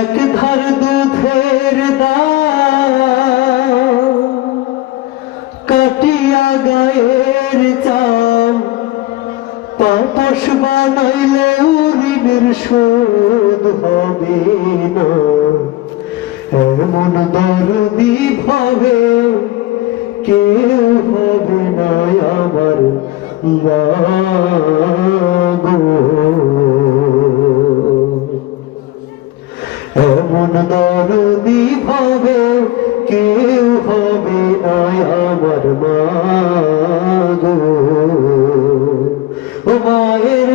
এক ধার দুধের দাম কাটিয়া গায়ের চাল তাপস বানাইলে ঋণের শোধ হবে না। এমন দরদি ভাবে কেউ হবে না আমার মা গো। এমন দরদি ভাবে কেউ হবে না আমার মা গো। ও মায়ের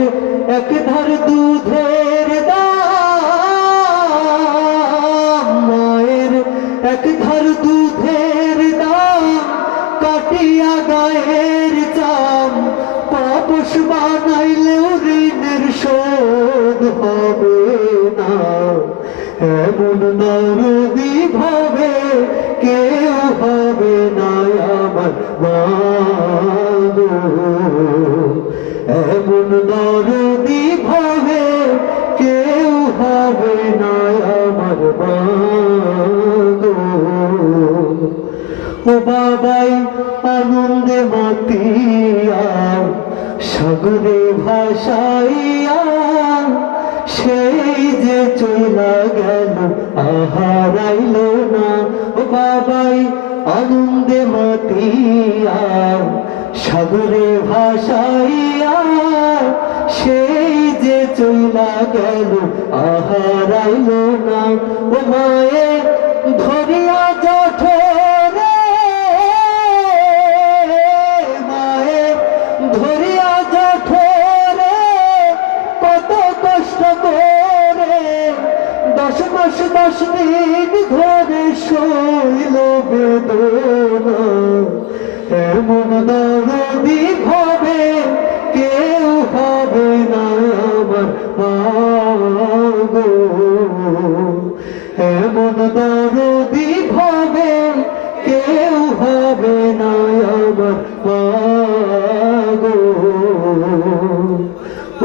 এক ধার দুধের দাম, মায়ের এক ধার দুধের দাম কাটিয়া গায়ের চাম তাপস বানাইলেও ঋণের শোধ হবে না। এমন দরদি ভাবে কেউ হবে না আমার মা গো। এমন দরদি ভাবে কেউ হবে না আমার মা গো। ও বাবাই আনন্দে মাতিয়া সাগরে ভাসাইয়া সেই যে চলা গেল আহারাইল না। ও বাবাই আনন্দে মাতিয়া সাগরে ভাসাইয়া সেই যে চলা গেল আহারাইল না। ও মায়ে ধরিয়া জঠরে, মায়ে ধরিয়া জঠরে কত কষ্ট করে 10 মাস 10 দিন ধরে শৈল বেদনা। এমন দরদি ভাবে কেউ হবে না আমার মা গো। এমন দরদি ভাবে কেউ হবে না আমার মা গো।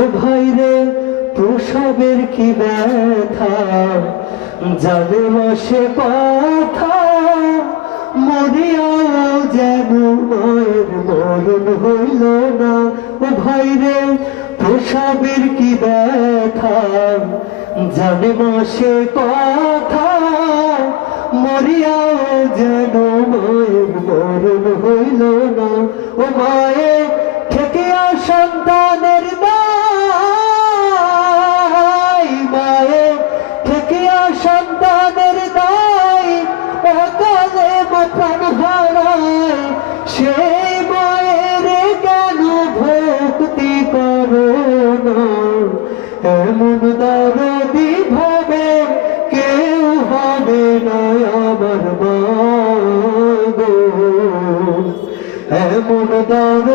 ও ভাইরে প্রসবের কি ব্যথা জানে মাসে কথা, মরিয়াও যেন মায়ের মরণ হইল না। ও ভাইরে প্রসবের কি ব্যথা জানে মাসে কথা, মরিয়াও যেন মায়ের মরণ হইল না। ও মায়ে ঠেকিয়া সন্তানের দায়, মায়ে ঠেকিয়া সন্তানের দায় অকালে প্রাণ হারায়। সেই মায়ের কেন ভক্তি করো না। এমন দরদি ভাবে কেউ হবে না আমার মা গো। এমন দরদি